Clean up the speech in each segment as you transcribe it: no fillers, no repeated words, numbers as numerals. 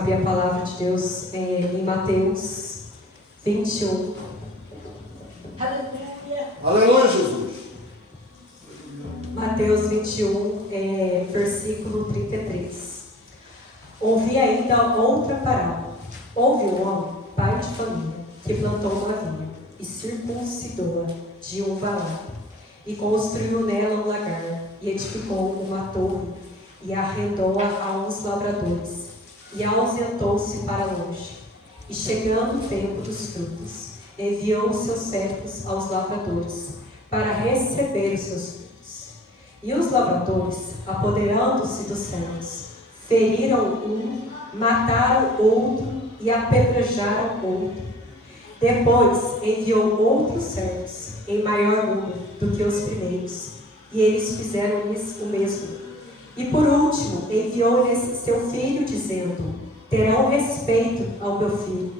A palavra de Deus em Mateus 21. Aleluia, Jesus. Mateus 21, versículo 33. Ouvi ainda outra parábola. Houve um homem, pai de família, que plantou uma vinha e circuncidou-a de um valado, e construiu nela um lagar, e edificou uma torre, e arrendou-a a uns lavradores, e ausentou-se para longe. E chegando o tempo dos frutos, enviou os seus servos aos lavradores, para receber os seus frutos. E os lavradores, apoderando-se dos servos, feriram um, mataram outro e apedrejaram outro. Depois enviou outros servos, em maior número do que os primeiros, e eles fizeram-lhes o mesmo. E por último enviou-lhes seu filho, dizendo: terão respeito ao meu filho.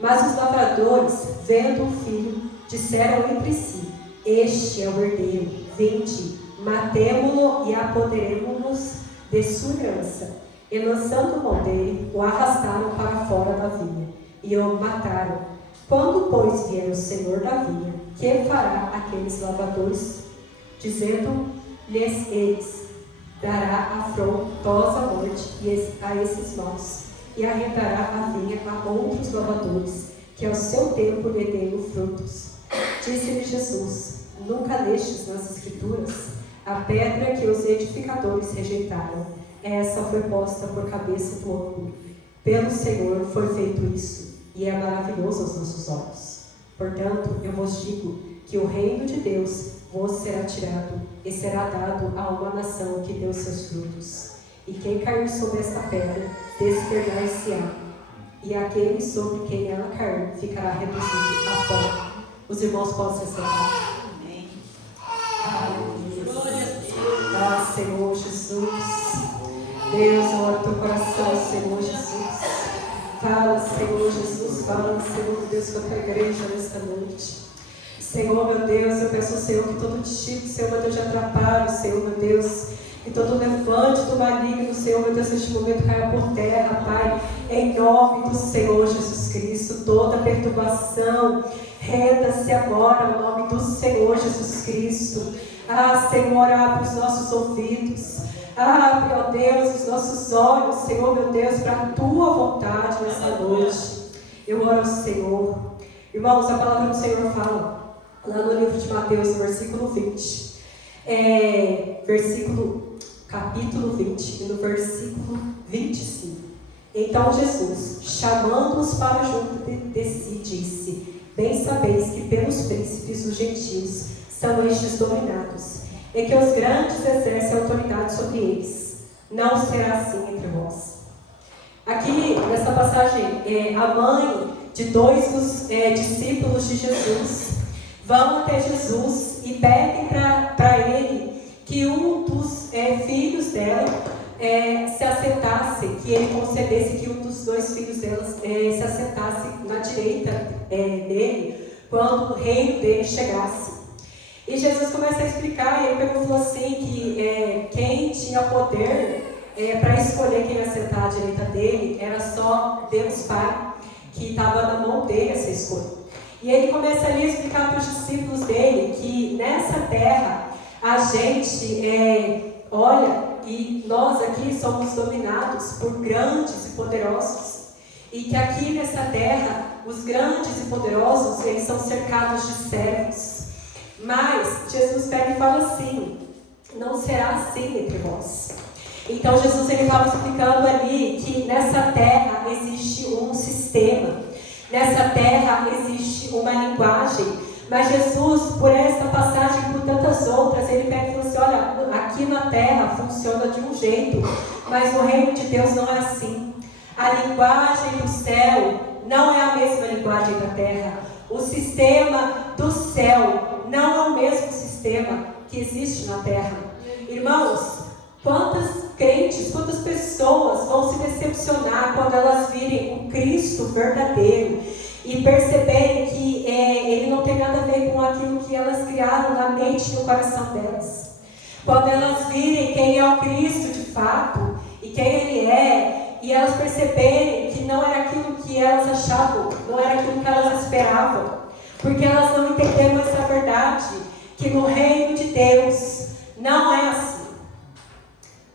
Mas os lavradores, vendo o filho, disseram entre si: este é o herdeiro, vinde, matemo-lo e apoderemo-nos de sua herança. E lançando mão dele, o arrastaram para fora da vinha, e o mataram. Quando, pois, vier o senhor da vinha, que fará aqueles lavradores? Dizendo-lhes eles: dará afrontosa morte a esses maus, e arrendará a vinha a outros lavradores, que ao seu tempo lhe deem frutos. Disse-lhe Jesus: nunca lestes nas Escrituras? A pedra que os edificadores rejeitaram, essa foi posta por cabeça do ângulo. Pelo Senhor foi feito isso, e é maravilhoso aos nossos olhos. Portanto, eu vos digo que o reino de Deus vos será tirado e será dado a uma nação que deu seus frutos. E quem cair sobre esta pedra, despedaçar-se-á, e aquele sobre quem ela cair ficará reduzido a pó. Os irmãos podem se sentar. Amém. Ah, Senhor Jesus. Deus, ora teu coração, Senhor Jesus. Fala, Senhor Jesus. Fala, Senhor Deus, com a tua igreja nesta noite. Senhor, meu Deus, eu peço ao Senhor que todo tipo, Senhor, meu Deus, de atrapalho, Senhor, meu Deus, que todo levante do maligno, Senhor, meu Deus, neste momento caia por terra, Pai, em nome do Senhor Jesus Cristo. Toda perturbação, renda-se agora no nome do Senhor Jesus Cristo. Ah, Senhor, abre os nossos ouvidos, abre, ó Deus, os nossos olhos, Senhor, meu Deus, para a tua vontade nessa noite. Eu oro ao Senhor. Irmãos, a palavra do Senhor fala lá no livro de Mateus, no versículo 20, capítulo 20, e no versículo 25. Então Jesus, chamando-os para junto de si, disse: bem sabeis que pelos príncipes os gentios são estes dominados, e que os grandes exercem autoridade sobre eles. Não será assim entre vós. Aqui, nessa passagem, a mãe de dois dos discípulos de Jesus vão até Jesus e pedem para ele que um dos filhos dela se assentasse, que ele concedesse que um dos dois filhos dela se assentasse na direita dele, quando o reino dele chegasse. E Jesus começa a explicar, e ele perguntou assim, que quem tinha poder para escolher quem ia sentar à direita dele era só Deus Pai, que estava na mão dele essa escolha. E ele começa ali a explicar para os discípulos dele que nessa terra a gente olha e nós aqui somos dominados por grandes e poderosos. E que aqui nessa terra os grandes e poderosos eles são cercados de servos. Mas Jesus pega e fala assim: não será assim entre vós. Então Jesus ele estava explicando ali que nessa terra existe um sistema. Nessa terra existe uma linguagem, mas Jesus, por essa passagem e por tantas outras, ele pega e fala assim: olha, aqui na terra funciona de um jeito, mas no reino de Deus não é assim. A linguagem do céu não é a mesma linguagem da terra. O sistema do céu não é o mesmo sistema que existe na terra. Irmãos, quantas crentes, quantas pessoas vão se decepcionar quando elas virem o Cristo verdadeiro e perceberem que ele não tem nada a ver com aquilo que elas criaram na mente e no coração delas. Quando elas virem quem é o Cristo de fato e quem ele é, e elas perceberem que não era aquilo que elas achavam, não era aquilo que elas esperavam, porque elas não entenderam essa verdade, que no reino de Deus não é assim.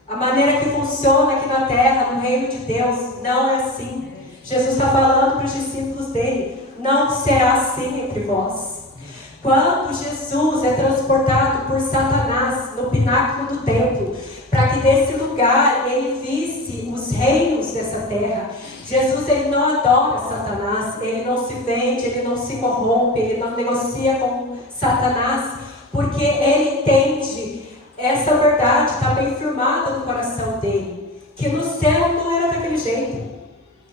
A maneira que funciona aqui na terra, no reino de Deus, não é assim. Jesus está falando para os discípulos dele: não será assim entre vós. Quando Jesus é transportado por Satanás no pináculo do templo, para que desse lugar ele visse os reinos dessa terra, Jesus ele não adora Satanás, ele não se vende, ele não se corrompe, ele não negocia com Satanás, porque ele entende essa verdade, está bem firmada no coração dele, que no céu não era daquele jeito,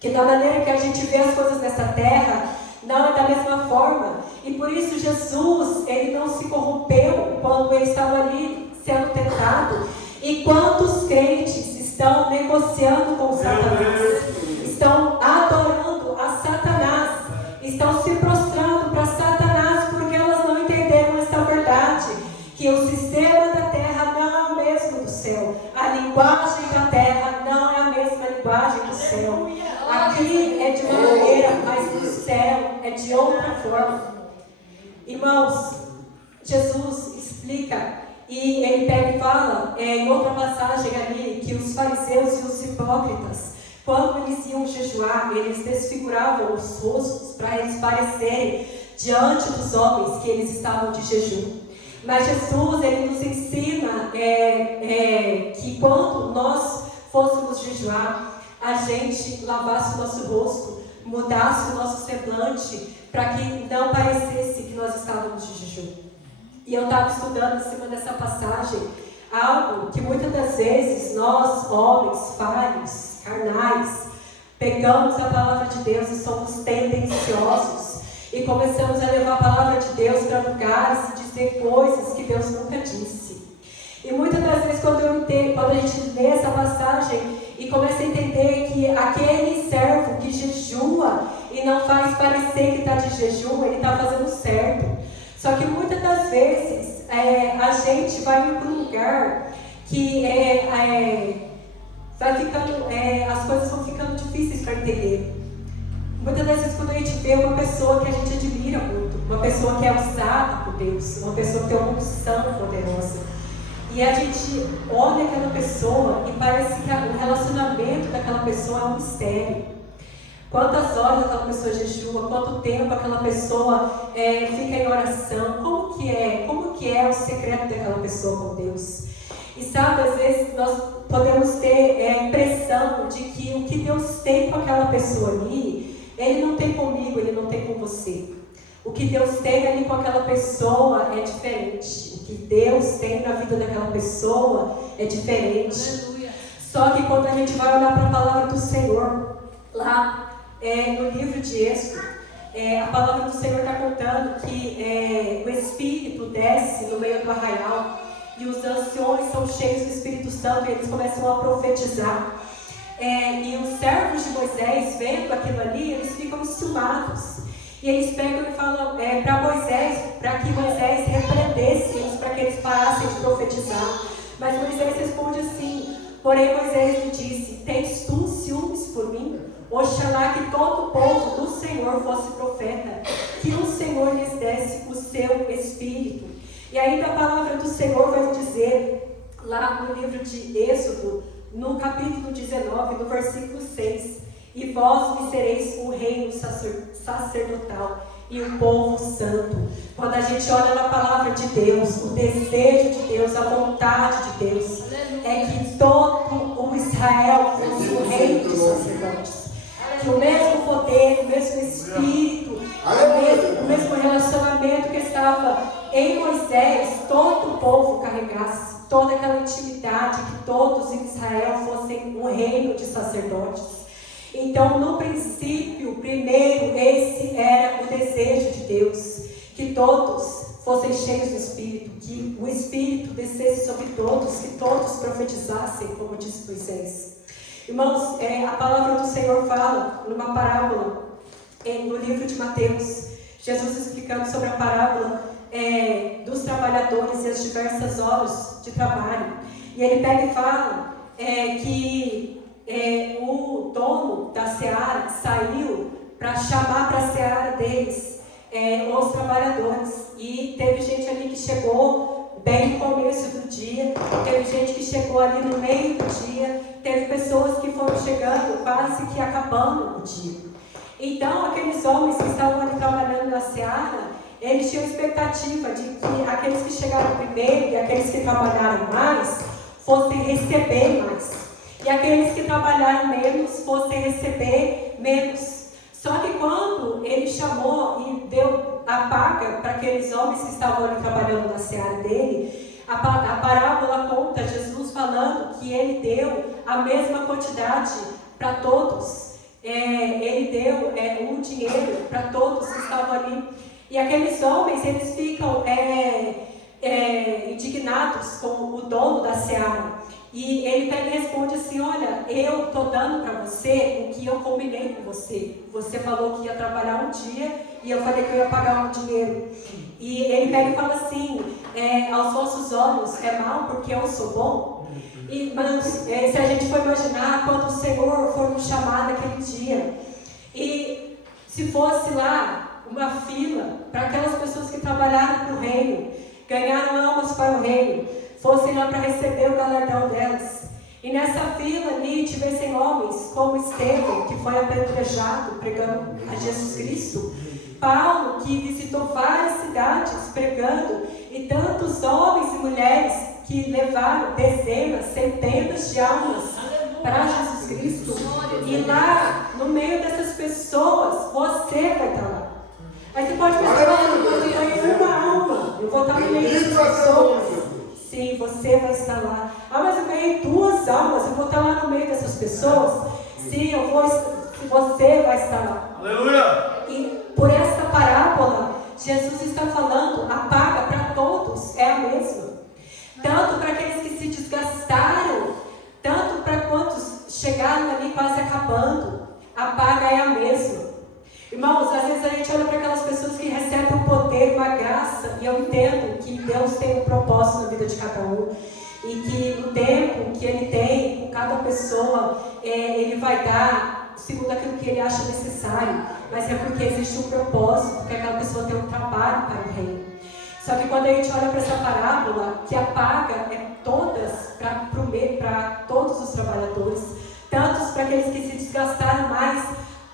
que da maneira que a gente vê as coisas nessa terra, não é da mesma forma. E por isso Jesus, ele não se corrompeu quando ele estava ali sendo tentado. E quantos crentes estão negociando com Satanás, estão adorando a Satanás, estão se prostrando para Satanás, porque elas não entenderam essa verdade, que o sistema da terra não é o mesmo do céu, a linguagem da terra não é a mesma linguagem do céu. Aqui é de uma maneira, mas no céu é de outra forma. Irmãos, Jesus explica, e ele pega e fala, em outra passagem ali, que os fariseus e os hipócritas, quando eles iam jejuar, eles desfiguravam os rostos para eles parecerem diante dos homens que eles estavam de jejum. Mas Jesus, ele nos ensina que quando nós fôssemos jejuar, a gente lavasse o nosso rosto, mudasse o nosso semblante, para que não parecesse que nós estávamos de jejum. E eu estava estudando em cima dessa passagem algo que muitas das vezes nós, homens, falhos, carnais, pegamos a palavra de Deus e somos tendenciosos e começamos a levar a palavra de Deus para lugares e dizer coisas que Deus nunca disse. E muitas das vezes quando a gente lê essa passagem e começa a entender que aquele servo que jejua e não faz parecer que está de jejum, ele está fazendo certo. Só que muitas das vezes a gente vai para um lugar que vai ficando, as coisas vão ficando difíceis para entender. Muitas das vezes quando a gente vê uma pessoa que a gente admira muito, uma pessoa que é usada por Deus, uma pessoa que tem uma unção poderosa, e a gente olha aquela pessoa e parece que o relacionamento daquela pessoa é um mistério. Quantas horas aquela pessoa jejua, quanto tempo aquela pessoa fica em oração, como que é o secreto daquela pessoa com Deus. E sabe, às vezes nós podemos ter a impressão de que o que Deus tem com aquela pessoa ali, Ele não tem comigo, Ele não tem com você. O que Deus tem ali com aquela pessoa é diferente. O que Deus tem na vida daquela pessoa é diferente. Aleluia. Só que quando a gente vai olhar para a palavra do Senhor, lá no livro de Êxodo, a palavra do Senhor está contando que o Espírito desce no meio do arraial e os anciões são cheios do Espírito Santo e eles começam a profetizar. E os servos de Moisés, vendo aquilo ali, eles ficam enciumados. E eles pegam e falam para Moisés, para que Moisés repreendesse eles, para que eles parassem de profetizar. Mas Moisés responde assim: porém Moisés lhe disse: tens tu ciúmes por mim? Oxalá que todo o povo do Senhor fosse profeta, que o Senhor lhes desse o seu Espírito. E ainda a palavra do Senhor vai dizer, lá no livro de Êxodo, no capítulo 19, no versículo 6, e vós me sereis um reino sacerdotal e um povo santo. Quando a gente olha na palavra de Deus, o desejo de Deus, a vontade de Deus, é que todo o Israel fosse um reino de sacerdotes. Que o mesmo poder, o mesmo Espírito, o mesmo relacionamento que estava em Moisés, todo o povo carregasse, toda aquela intimidade, que todos em Israel fossem um reino de sacerdotes. Então, no princípio, primeiro, esse era o desejo de Deus, que todos fossem cheios do Espírito, que o Espírito descesse sobre todos, que todos profetizassem, como disse Moisés. Irmãos, a palavra do Senhor fala numa parábola, no livro de Mateus, Jesus explicando sobre a parábola dos trabalhadores e as diversas horas de trabalho. E ele pega e fala que o dono da seara saiu para chamar para a seara deles os trabalhadores. E teve gente ali que chegou bem no começo do dia, teve gente que chegou ali no meio do dia, teve pessoas que foram chegando quase que acabando o dia. Então, aqueles homens que estavam ali trabalhando na seara, eles tinham expectativa de que aqueles que chegaram primeiro e aqueles que trabalharam mais fossem receber mais, e aqueles que trabalharam menos fossem receber menos. Só que quando ele chamou e deu a paga para aqueles homens que estavam ali trabalhando na seara dele, a parábola conta Jesus falando que ele deu a mesma quantidade para todos. Ele deu um dinheiro para todos que estavam ali. E aqueles homens, eles ficam indignados com o dono da seara. E ele pega e responde assim: olha, eu estou dando para você o que eu combinei com você. Você falou que ia trabalhar um dia e eu falei que eu ia pagar um dinheiro. E ele pega e fala assim: aos vossos olhos é mal porque eu sou bom? Mas se a gente for imaginar, quando o Senhor for nos chamar naquele dia, e se fosse lá uma fila para aquelas pessoas que trabalharam para o reino, ganharam almas para o reino, fossem lá para receber o galardão delas, e nessa fila ali tivessem homens como Estevão, que foi apedrejado pregando a Jesus Cristo, Paulo, que visitou várias cidades pregando, e tantos homens e mulheres que levaram dezenas, centenas de almas para Jesus Cristo, e lá no meio dessas pessoas você vai estar lá. Aí você pode pensar: eu ganhei uma alma, eu vou estar no meio dessas pessoas. Sim, você vai estar lá. Mas eu ganhei 2 almas, eu vou estar lá no meio dessas pessoas. Sim, você vai estar lá. Aleluia! E por essa parábola, Jesus está falando: a paga para todos é a mesma. Tanto para aqueles que se desgastaram, tanto para quantos chegaram ali quase acabando, a paga é a mesma. Irmãos, às vezes a gente olha para aquelas pessoas que recebem um poder, uma graça, e eu entendo que Deus tem um propósito na vida de cada um, e que o tempo que Ele tem com cada pessoa, Ele vai dar segundo aquilo que Ele acha necessário, mas é porque existe um propósito, porque aquela pessoa tem um trabalho para o reino. Só que quando a gente olha para essa parábola, que a paga é todas para todos os trabalhadores, tanto para aqueles que se desgastaram mais,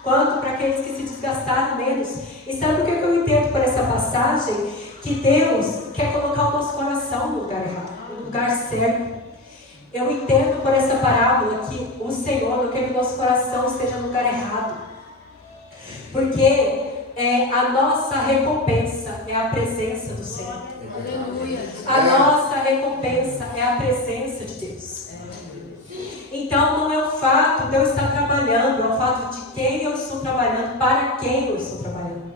quanto para aqueles que se desgastaram menos. E sabe o que eu entendo por essa passagem? Que Deus quer colocar o nosso coração no lugar errado, no lugar certo. Eu entendo por essa parábola que o Senhor não quer que o nosso coração esteja no lugar errado, porque a nossa recompensa é a presença do Senhor. Aleluia. A nossa recompensa é a presença de Deus. Então não é o fato de eu estar trabalhando, é o fato de quem eu estou trabalhando, para quem eu estou trabalhando.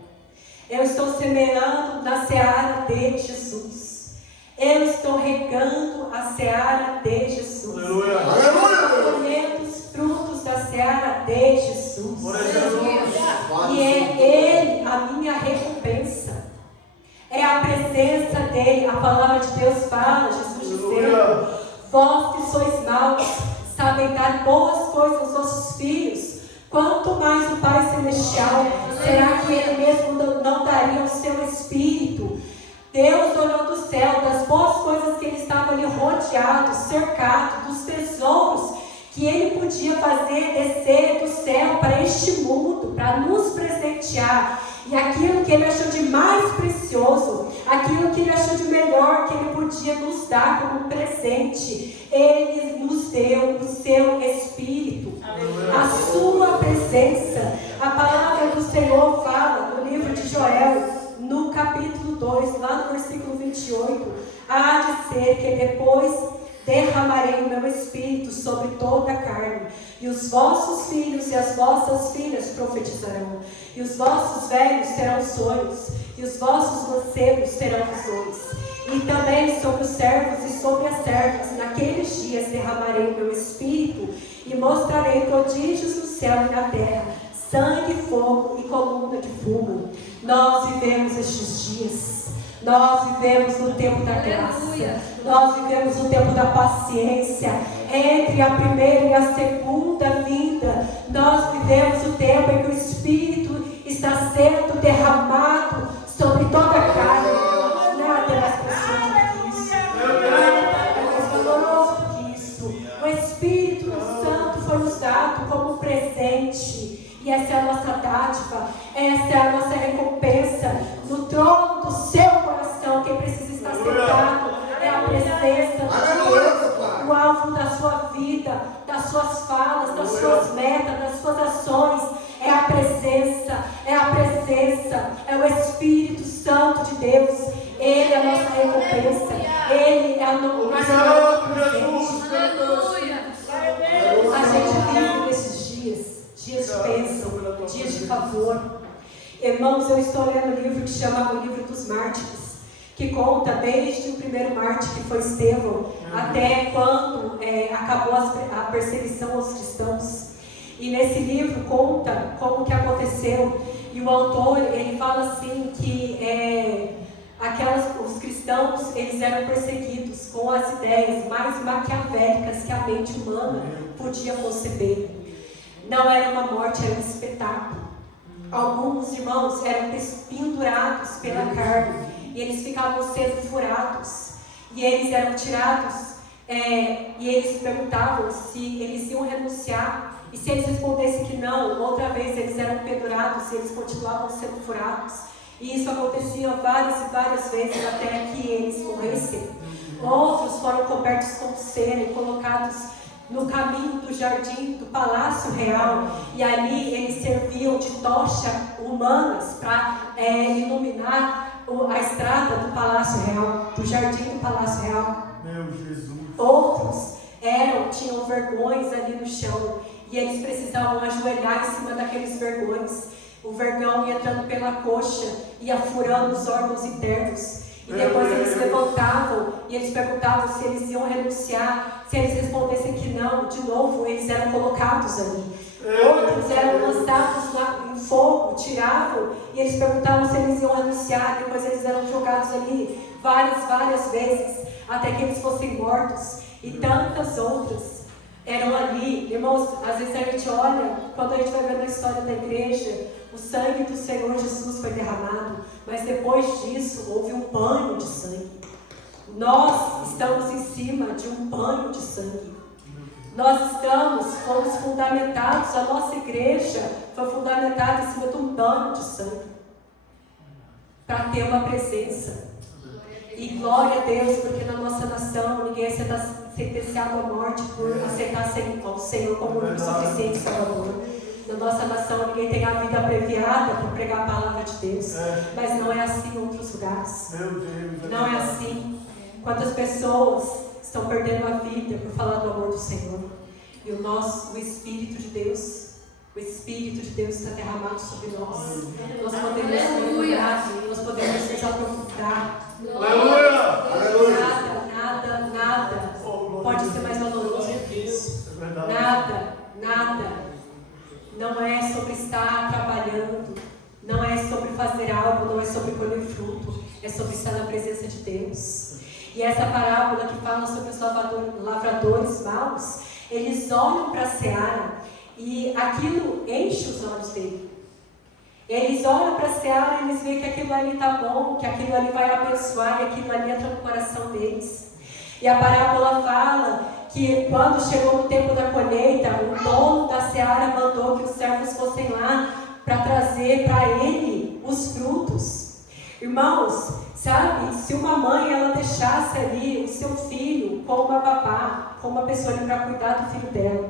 Eu estou semeando na seara de Jesus. Eu estou regando a seara de Jesus. Aleluia. Eu estou colhendo os frutos da seara de Jesus. E é Ele a minha recompensa. É a presença dEle. A palavra de Deus fala, Jesus dizendo: vós que sois maus, sabem dar boas coisas aos vossos filhos, quanto mais o Pai Celestial, será que Ele mesmo não daria o seu Espírito? Deus olhou do céu, das boas coisas que Ele estava ali rodeado, cercado, dos tesouros que Ele podia fazer descer do céu para este mundo, para nos presentear. E aquilo que Ele achou de mais precioso, aquilo que Ele achou de melhor, que Ele podia nos dar como presente, Ele nos deu o seu Espírito, a sua presença. A palavra do Senhor fala no livro de Joel, no capítulo 2, lá no versículo 28, há de ser que depois derramarei o meu Espírito sobre toda a carne, e os vossos filhos e as vossas filhas profetizarão, e os vossos velhos terão sonhos, e os vossos mancebos terão visões. E também sobre os servos e sobre as servas, naqueles dias derramarei o meu Espírito, e mostrarei prodígios no céu e na terra, sangue, fogo e coluna de fumo. Nós vivemos estes dias. Nós vivemos no tempo da graça, nós vivemos no tempo da paciência. entre a primeira e a segunda vinda, nós vivemos o tempo em que o Espírito está sendo derramado sobre toda a carne. Nada é mais precioso do que isso. Nada é mais valoroso do que isso. O Espírito Santo foi nos dado como presente. E essa é a nossa dádiva, essa é a nossa recompensa. No trono do seu coração, quem precisa estar sentado é a presença de Deus, o alvo da sua vida, das suas falas, das suas metas, das suas ações. É a presença, é o Espírito Santo de Deus. Ele é a nossa recompensa, Ele é o nosso presente. A gente vive nesses dias de bênção, dias de favor. Irmãos, eu estou lendo um livro que chama O Livro dos Mártires, que conta desde o primeiro mártir, que foi Estevão, até quando acabou a perseguição aos cristãos. E nesse livro conta como que aconteceu. E o autor, ele fala assim que os cristãos, eles eram perseguidos com as ideias mais maquiavélicas que a mente humana podia conceber. Não era uma morte, era um espetáculo. Alguns irmãos eram pendurados pela carne e eles ficavam sendo furados e eles eram tirados e eles perguntavam se eles iam renunciar, e se eles respondessem que não, outra vez eles eram pendurados e eles continuavam sendo furados. E isso acontecia várias e várias vezes até que eles morressem. Outros foram cobertos com cera e colocados no caminho do jardim do Palácio Real, e ali eles serviam de tocha humanas para iluminar a estrada do Palácio Real, do jardim do Palácio Real. Meu Jesus. Outros tinham vergões ali no chão, e eles precisavam ajoelhar em cima daqueles vergões. O vergão ia entrando pela coxa, ia furando os órgãos internos. E depois eles levantavam e eles perguntavam se eles iam renunciar. Se eles respondessem que não, de novo eles eram colocados ali. Outros eram lançados em fogo, tiravam, e eles perguntavam se eles iam renunciar. Depois eles eram jogados ali várias vezes, até que eles fossem mortos. E tantas outras eram ali. Irmãos, às vezes a gente olha, quando a gente vai ver a história da igreja, o sangue do Senhor Jesus foi derramado, mas depois disso houve um banho de sangue. Nós estamos em cima de um banho de sangue. Fomos fundamentados, a nossa igreja foi fundamentada em cima de um banho de sangue, para ter uma presença. E glória a Deus, porque na nossa nação ninguém é sentenciado à morte por aceitar o Senhor como o suficiente Salvador. Na nossa nação ninguém tem a vida abreviada para pregar a palavra de Deus. Mas não é assim em outros lugares. Não é assim. Quantas pessoas estão perdendo a vida por falar do amor do Senhor. E o Espírito de Deus está derramado sobre nós. Nós podemos mergulhar, nós podemos nos aprofundar. Nada pode ser mais valoroso do que isso. Nada. Não é sobre estar trabalhando, não é sobre fazer algo, não é sobre colher fruto, é sobre estar na presença de Deus. E essa parábola que fala sobre os lavradores maus, eles olham para a seara e aquilo enche os olhos dele. Eles olham para a seara e eles veem que aquilo ali está bom, que aquilo ali vai abençoar, e aquilo ali entra no coração deles. E a parábola fala que quando chegou no tempo da colheita, o dono da seara mandou que os servos fossem lá para trazer para ele os frutos. Irmãos, sabe, se uma mãe ela deixasse ali o seu filho com uma babá, com uma pessoa ali para cuidar do filho dela,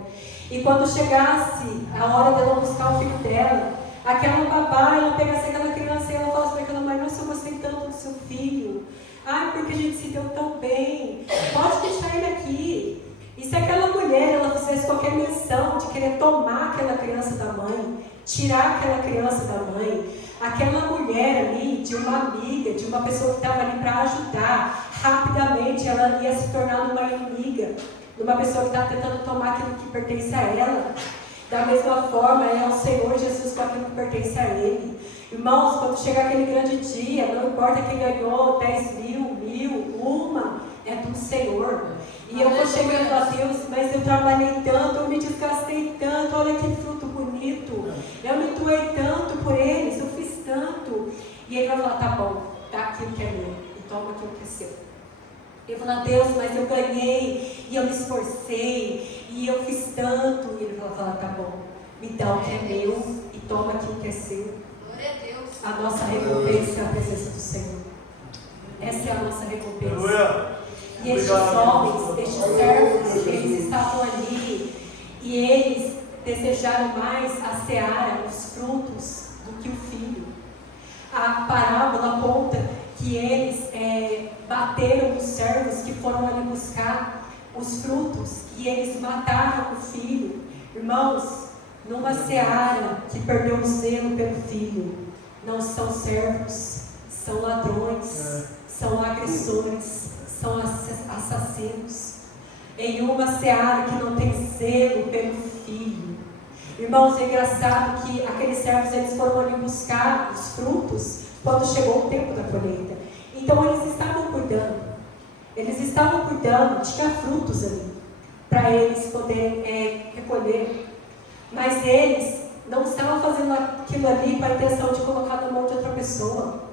e quando chegasse a hora dela buscar o filho dela, aquela babá, ela pegasse aquela criança e ela falasse para aquela mãe: nossa, eu gostei tanto do seu filho, porque a gente se deu tão bem, pode deixar ele aqui. E se aquela mulher ela fizesse qualquer menção de querer tomar aquela criança da mãe, tirar aquela criança da mãe, aquela mulher ali, de uma amiga, de uma pessoa que estava ali para ajudar, rapidamente ela ia se tornar uma inimiga, numa pessoa que está tentando tomar aquilo que pertence a ela. Da mesma forma, é o Senhor Jesus com aquilo que pertence a Ele. Irmãos, quando chegar aquele grande dia, não importa quem ganhou 10 mil, 1.000, é do Senhor. E eu vou chegar e falar, Deus, mas eu trabalhei tanto, eu me desgastei tanto, olha que fruto bonito. Eu me doei tanto por eles, eu fiz tanto. E ele vai falar, tá bom, dá aquilo que é meu, e toma aquilo que é seu. Eu vou falar, Deus, mas eu ganhei, e eu me esforcei, e eu fiz tanto. E ele vai falar, tá bom, me dá o que é meu, e toma aquilo que é seu. Glória a Deus. A nossa recompensa é a presença do Senhor. Essa é a nossa recompensa. E estes homens, estes servos, eles estavam ali e eles desejaram mais a seara, os frutos, do que o filho. A parábola conta que eles bateram nos servos que foram ali buscar os frutos e eles mataram o filho. Irmãos, numa seara que perdeu o zelo pelo filho, não são servos, são ladrões, são agressores, são assassinos. Em uma seara que não tem zelo pelo filho. Irmãos, é engraçado que aqueles servos, eles foram ali buscar os frutos quando chegou o tempo da colheita. Então eles estavam cuidando. Eles estavam cuidando, tinha frutos ali, para eles poderem recolher. Mas eles não estavam fazendo aquilo ali com a intenção de colocar na mão de outra pessoa.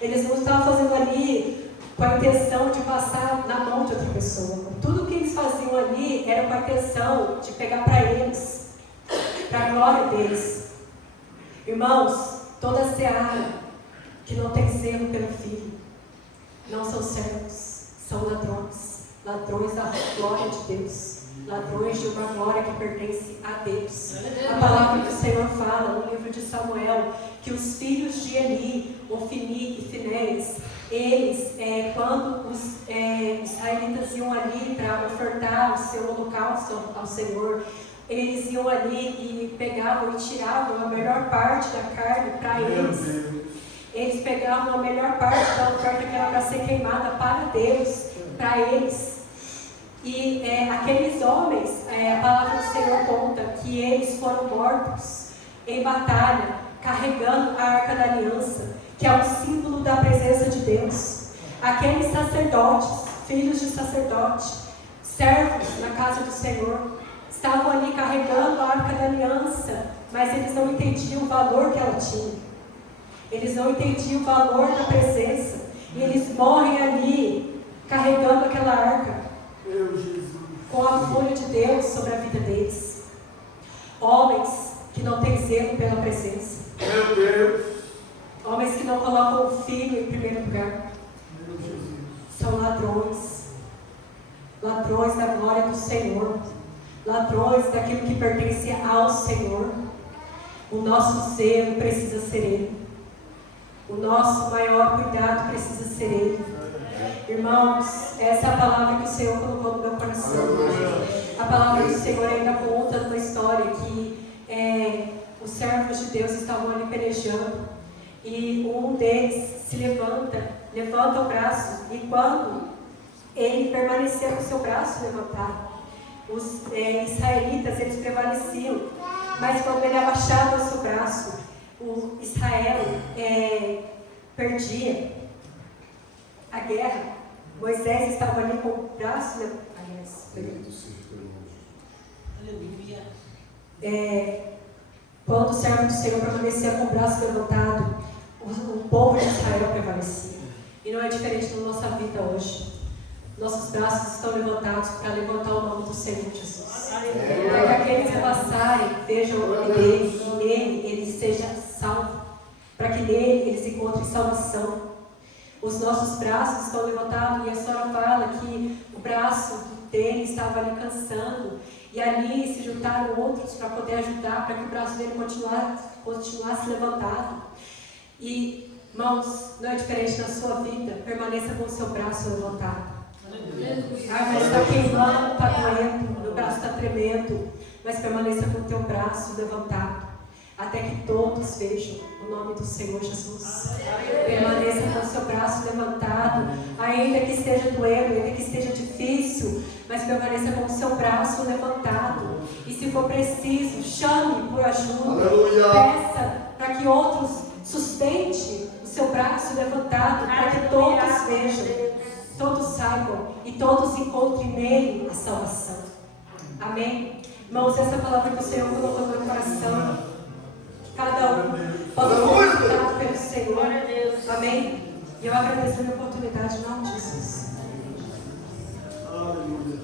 Eles não estavam fazendo ali com a intenção de passar na mão de outra pessoa. Tudo que eles faziam ali era com a intenção de pegar para eles, para a glória deles. Irmãos, toda seara que não tem zelo pelo filho, não são servos, são ladrões, ladrões da glória de Deus, ladrões de uma glória que pertence a Deus. A palavra do Senhor fala no livro de Samuel que os filhos de Eli, Ofni e Finéias, eles, quando os israelitas iam ali para ofertar o seu holocausto ao Senhor, eles iam ali e pegavam e tiravam a melhor parte da carne para eles. Eles pegavam a melhor parte da oferta que era para ser queimada para Deus, para eles. E aqueles homens, a palavra do Senhor conta que eles foram mortos em batalha, carregando a Arca da Aliança, que é o símbolo da presença de Deus. Aqueles sacerdotes, filhos de sacerdote, servos na casa do Senhor, estavam ali carregando a Arca da Aliança, mas eles não entendiam o valor que ela tinha. Eles não entendiam o valor da presença. E eles morrem ali, carregando aquela arca, com a fúria de Deus sobre a vida deles. Homens que não têm zelo pela presença. Meu Deus. Homens que não colocam o filho em primeiro lugar. São ladrões. Ladrões da glória do Senhor. Ladrões daquilo que pertence ao Senhor. O nosso zelo precisa ser Ele. O nosso maior cuidado precisa ser Ele. Irmãos, essa é a palavra que o Senhor colocou no meu coração. A palavra do Senhor ainda conta uma história que os servos de Deus estavam ali pelejando. E um deles se levanta o braço. E quando ele permanecia com o seu braço levantado, os israelitas, eles prevaleciam. Mas quando ele abaixava o seu braço, o Israel perdia a guerra. Moisés estava ali com o braço quando o servo do Senhor permanecia com o braço levantado, o povo de Israel prevalecia. E não é diferente na nossa vida hoje. Nossos braços estão levantados para levantar o nome do Senhor Jesus. Para que aqueles que passarem vejam o nome dele e nele ele seja salvo. Para que nele eles encontrem salvação. Os nossos braços estão levantados e a senhora fala que o braço dele estava ali cansando. E ali se juntaram outros para poder ajudar, para que o braço dele continuasse levantado. E, irmãos, não é diferente na sua vida. Permaneça com o seu braço levantado. Mas está queimando, está doendo, meu braço está tremendo. Mas permaneça com o teu braço levantado, até que todos vejam o nome do Senhor Jesus. Permaneça com o seu braço levantado, ainda que esteja doendo, ainda que esteja difícil, mas permaneça com o seu braço levantado. E se for preciso, chame por ajuda. Peça para que outros sustentem o seu braço levantado, para que todos vejam. todos saibam e todos encontrem nele a salvação. Amém? Irmãos, essa palavra que o Senhor colocou no meu coração, que cada um possa ser tocado pelo Senhor. Amém? E eu agradeço a oportunidade em nome de Jesus. Aleluia.